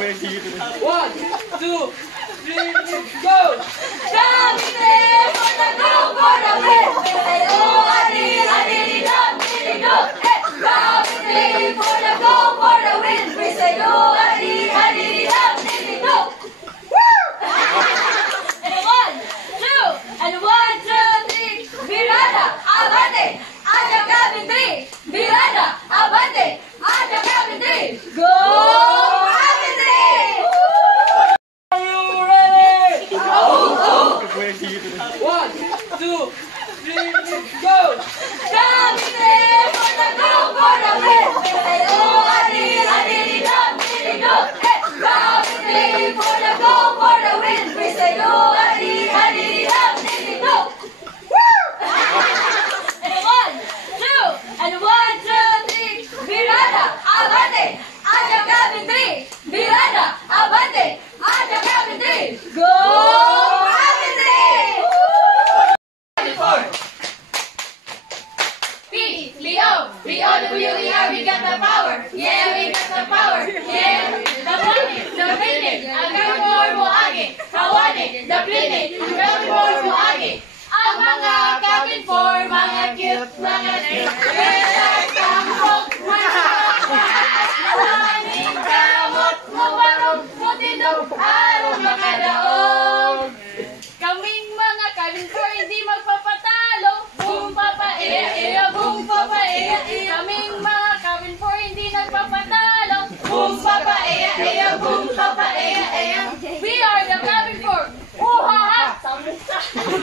One, two, three, go! Coming there for the go for the win. We say oh, adidididum, dididum. Coming there for the go for the win. We say oh, adidididum, dididum. Woo! And one, two, three. Virada, avante, aja coming three. Virada, avante, aja coming three. Go! Coming three. Are you ready? Oh. One, two, three, go! Coming there for the go for the win. We say oh, adidididum, dididum. Coming there for the go for the win. We say oh, adidididum, dididum. Woo! And one, two, three. Virada, avante, aja coming three. Virada, avante, aja coming three. Go! Coming three. P-O-W-E-R, we got the power. Yeah, we got the power. Yeah, the money, the minute, ang gawin mo agi. Kawanin, the minute, ang gawin mo agi. Ang mga cabin for mga cute, mga cute. Kaya kampok, mga kahanin, kamot, mabarong, mutindog, araw makadaog. Kaming mga cabin for hindi magpapatalo. Boom, papa, iya, boom, papa, iya. Kaming mga cabin for hindi nagpapatalo. Boom, papa, iya, boom, papa, iya. We are the cabin for.